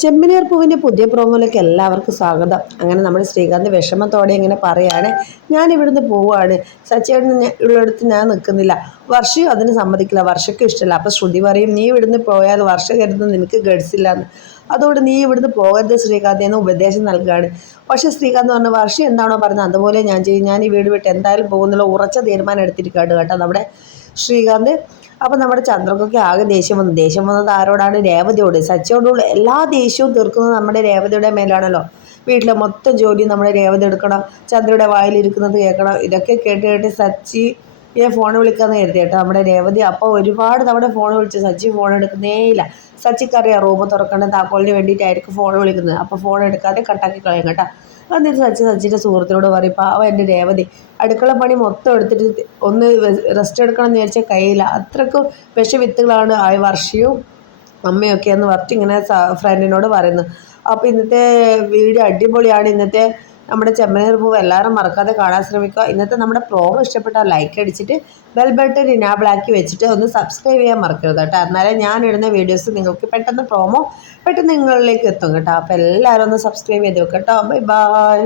ചെമ്മനീർ പൂവിന്റെ പുതിയ പ്രോമോയിലേക്ക് എല്ലാവർക്കും സ്വാഗതം. അങ്ങനെ നമ്മുടെ ശ്രീകാന്ത് വിഷമത്തോടെ ഇങ്ങനെ പറയാണ് ഞാൻ ഇവിടുന്ന് പോവുകയാണ്. സച്ചേട്ടൻ ഉള്ളിടത്ത് ഞാൻ നിൽക്കുന്നില്ല. വർഷയും അതിന് സമ്മതിക്കില്ല. വർഷയ്ക്ക് ഇഷ്ടമല്ല. അപ്പോൾ ശ്രുതി പറയും നീ ഇവിടുന്ന് പോയാൽ വർഷ കരുതുന്നു നിനക്ക് ഗഡ്സില്ല എന്ന് അതുകൊണ്ട് നീ ഇവിടുന്ന് പോകരുത് ശ്രീകാന്ത് എന്ന് ഉപദേശം നൽകുകയാണ് പക്ഷേ ശ്രീകാന്ത് പറഞ്ഞ വർഷം എന്താണോ പറഞ്ഞത് അതുപോലെ ഞാൻ ചെയ്യും. ഞാൻ ഈ വീട് വിട്ട് എന്തായാലും പോകുന്നുള്ള ഉറച്ച തീരുമാനം എടുത്തിരിക്കുകയാണ് കേട്ടോ നമ്മുടെ ശ്രീകാന്ത്. അപ്പം നമ്മുടെ ചന്ദ്രക്കൊക്കെ ആകെ ദേഷ്യം വന്നു. ദേഷ്യം വന്നത് ആരോടാണ്? രേവതിയോട്. സച്ചിയോടുള്ള എല്ലാ ദേഷ്യവും തീർക്കുന്നത് നമ്മുടെ രേവതിയുടെ മേലാണല്ലോ. വീട്ടിലെ മൊത്തം ജോലി നമ്മുടെ രേവതി എടുക്കണം. ചന്ദ്രയുടെ വായിലിരിക്കുന്നത് കേൾക്കണം. ഇതൊക്കെ കേട്ട് കേട്ട് സച്ചി ഞാൻ ഫോൺ വിളിക്കാന്ന് കരുതി കേട്ടോ. നമ്മുടെ രേവതി അപ്പോൾ ഒരുപാട് നമ്മുടെ ഫോൺ വിളിച്ചു സച്ചി ഫോൺ എടുക്കുന്നേയില്ല. സച്ചിക്കറിയാം റൂം തുറക്കേണ്ട താക്കോലിന് വേണ്ടിയിട്ടായിരിക്കും ഫോൺ വിളിക്കുന്നത്. അപ്പോൾ ഫോൺ എടുക്കാതെ കട്ടാക്കി കളയും കേട്ടോ. എന്നിട്ട് സച്ചി സച്ചിന്റെ സുഹൃത്തിനോട് പറയും പാവ എന്റെ രേവതി. അടുക്കള പണി മൊത്തം എടുത്തിട്ട് ഒന്ന് റെസ്റ്റ് എടുക്കണം എന്ന് വിചാരിച്ചാൽ കഴിയില്ല അത്രക്കും വിഷവിത്തുകളാണ് ആ വർഷയും അമ്മയൊക്കെ എന്ന് പറഞ്ഞിട്ട് ഇങ്ങനെ ഫ്രണ്ടിനോട് പറയുന്നു. അപ്പോൾ ഇന്നത്തെ വീഡിയോ അടിപൊളിയാണ്. ഇന്നത്തെ നമ്മുടെ ചെമ്മനീർ പൂവ് എല്ലാവരും മറക്കാതെ കാണാൻ ശ്രമിക്കുക. ഇന്നത്തെ നമ്മുടെ പ്രോമോ ഇഷ്ടപ്പെട്ടാൽ ലൈക്ക് അടിച്ചിട്ട് ബെൽ ബട്ടൺ ഇനാബിളാക്കി വെച്ചിട്ട് ഒന്ന് സബ്സ്ക്രൈബ് ചെയ്യാൻ മറക്കരുത് കേട്ടോ. എന്നാലേ ഞാൻ ഇടുന്ന വീഡിയോസ് നിങ്ങൾക്ക് പെട്ടെന്ന് പ്രോമോ പെട്ടെന്ന് നിങ്ങളിലേക്ക് എത്തും കേട്ടോ. അപ്പോൾ എല്ലാവരും ഒന്ന് സബ്സ്ക്രൈബ് ചെയ്ത് വെക്കട്ടോ ബൈ ബൈ